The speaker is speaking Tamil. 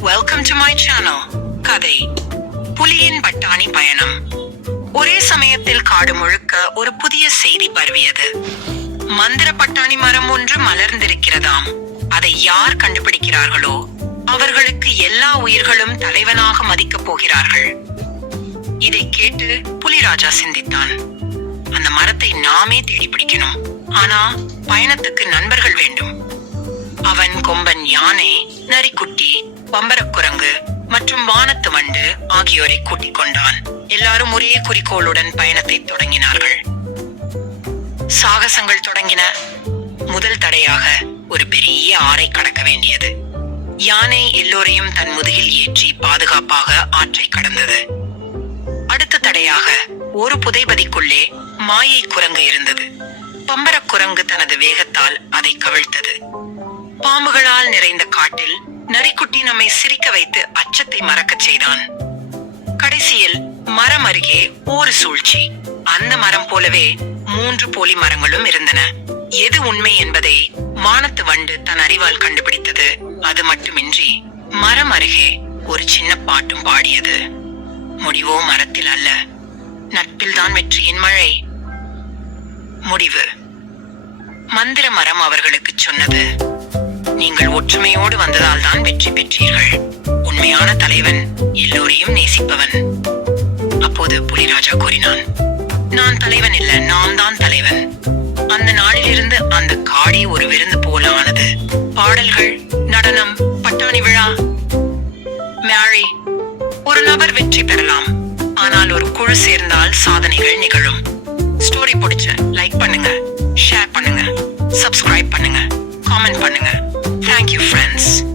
வெல்கம் டு மை சேனல் கதை. புலியின் பட்டாணி பயணம். ஒரே சமயத்தில் காடு முழுக்க ஒரு புதிய செய்தி பரவியது. மந்திர பட்டாணி மரம் ஒன்று மலர்ந்திருக்கிறதாம். அதை யார் கண்டுபிடிக்கிறார்களோ அவர்களுக்கு எல்லா உயிர்களும் தலைவனாக மதிக்கப் போகிறார்கள். இதை கேட்டு புலிராஜா சிந்தித்தான். அந்த மரத்தை நாமே தேடி பிடிக்கணும். ஆனா பயணத்துக்கு நண்பர்கள் வேண்டும். அவன் கொம்பன் யானை நரிக்குட்டி பம்பரக்குரங்கு மற்றும் வானத்து வண்டு ஆகியோரை கூட்டிக் கொண்டான். எல்லாரும் ஒரே குறிக்கோளுடன் பயணத்தை தொடங்கினார்கள். சாகசங்கள் தொடங்கின. முதல் தடையாக ஒரு பெரிய ஆறை கடக்க வேண்டியது. யானை எல்லோரையும் தன் முதுகில் ஏற்றி பாதுகாப்பாக ஆற்றை கடந்தது. அடுத்த தடையாக ஒரு புதைபதிக்குள்ளே மாயை குரங்கு இருந்தது. பம்பரக் குரங்கு தனது வேகத்தால் அதை கவிழ்த்தது. பாம்புகளால் நிறைந்த காட்டில் நரிக்குட்டி நம்மை சிரிக்க வைத்து அச்சத்தை மறக்கச் செய்தான். கடைசியில் மரம் அருகே ஒரு சூழ்ச்சி. அந்த மரம் போலவே மூன்று போலி மரங்களும் இருந்தன. எது உண்மை என்பதை வானத்து வண்டு தன் அறிவால் கண்டுபிடித்தது. அது மட்டுமின்றி மரம் அருகே ஒரு சின்ன பாட்டும் பாடியது. முடிவோ மரத்தில் அல்ல. நட்பில்தான் வெற்றியின் மழை. முடிவு. மந்திர மரம் அவர்களுக்கு சொன்னது. நீங்கள் ஒற்றுமையோடு வந்ததால் தான் வெற்றி பெற்றீர்கள். உண்மையான தலைவன் எல்லோரையும் நேசிப்பவன். அப்போது புலிராஜா கூறினான் நான் தலைவன் இல்ல நான் தான் தலைவன். அந்த நாளிலிருந்து அந்த காடி ஒரு விருந்து போல ஆனது. பாடல்கள் நடனம் பட்டாணி விழா மேரி ஒரு நபர் வெற்றி பெறலாம். ஆனால் ஒரு குழு சேர்ந்தால் சாதனைகள் நிகழும். ஸ்டோரி பிடிச்ச லைக் பண்ணுங்க ஷேர் பண்ணுங்க சப்ஸ்கிரைப் பண்ணுங்க காமெண்ட் பண்ணுங்க. Thank you friends